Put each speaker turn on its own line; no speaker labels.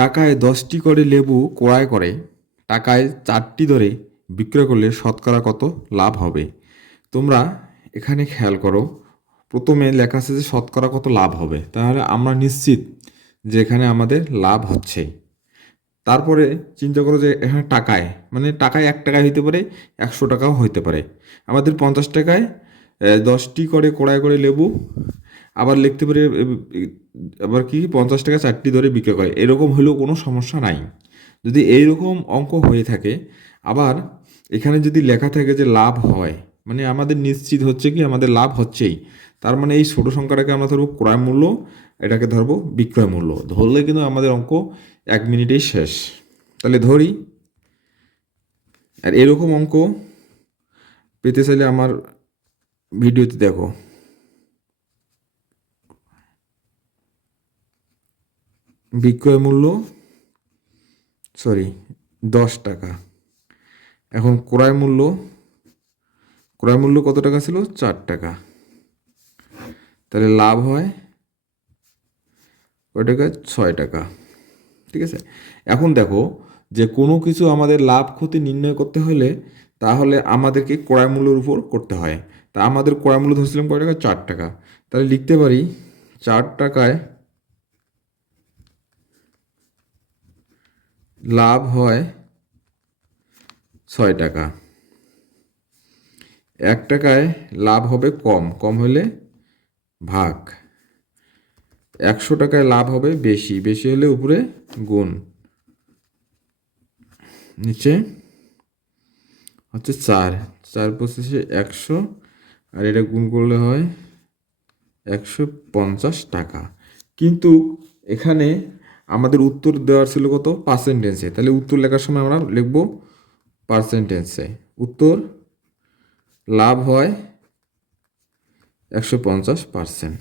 টাকায় দশটি করে লেবু ক্রয় করে, টাকায় চারটি ধরে বিক্রয় করলে শতকরা কত লাভ হবে? তোমরা এখানে খেয়াল করো। প্রথমে লেখা আছে যে শতকরা কত লাভ হবে। তাহলে আমরা নিশ্চিত যে এখানে আমাদের লাভ হচ্ছে। তারপরে চিন্তা করো যে এখানে টাকায় মানে টাকায় এক টাকায় হইতে পারে, একশো টাকাও হইতে পারে। আমাদের পঞ্চাশ টাকায় দশটি করে কড়াই করে লেবু আবার লিখতে পারে আবার কি পঞ্চাশ টাকা চারটি ধরে বিক্রি করে। এরকম হলেও কোনো সমস্যা নাই। যদি এইরকম অঙ্ক হয়ে থাকে, আবার এখানে যদি লেখা থাকে যে লাভ হয় মানে আমাদের নিশ্চিত হচ্ছে কি, আমাদের লাভ হচ্ছেই। তার মানে এই ছোটো সংখ্যাটাকে আমরা ধরবো ক্রয় মূল্য, এটাকে ধরবো বিক্রয় মূল্য। ধরলে কিন্তু আমাদের অঙ্ক এক মিনিটেই শেষ। তাহলে ধরি, আর এরকম অঙ্ক পেতে চাইলে আমার ভিডিওতে দেখো। বিক্রয় মূল্য সরি দশ টাকা। এখন ক্রয় মূল্য ক্রয় মূল্য কত টাকা ছিল? চার টাকা। তাহলে লাভ হয় ওই টাকা? ছয় টাকা। ঠিক আছে? এখন দেখো যে কোনো কিছু আমাদের লাভ, ক্ষতি নির্ণয় করতে হলে তাহলে আমাদেরকে ক্রয় মূল্যের উপর করতে হয়। তা আমাদের ক্রয় মূল্য ধরছিলাম কয় টাকা? চার টাকা। তাহলে লিখতে পারি, চার টাকায় লাভ হয় ছয় টাকা। এক টাকায় লাভ হবে কম কম হলে ভাগ। একশো টাকায় লাভ হবে বেশি বেশি হলে উপরে গুণ। নিচে হচ্ছে চার চার পঁচিশে একশো, আর এটা গুণ করলে হয় একশো পঞ্চাশ টাকা। কিন্তু এখানে আমাদের উত্তর দেওয়ার ছিল কত? পার্সেন্টেন্সে তাহলে উত্তর লেখার সময় আমরা লিখব পার্সেন্টেন্সে উত্তর লাভ হয় একশো পঞ্চাশ পার্সেন্ট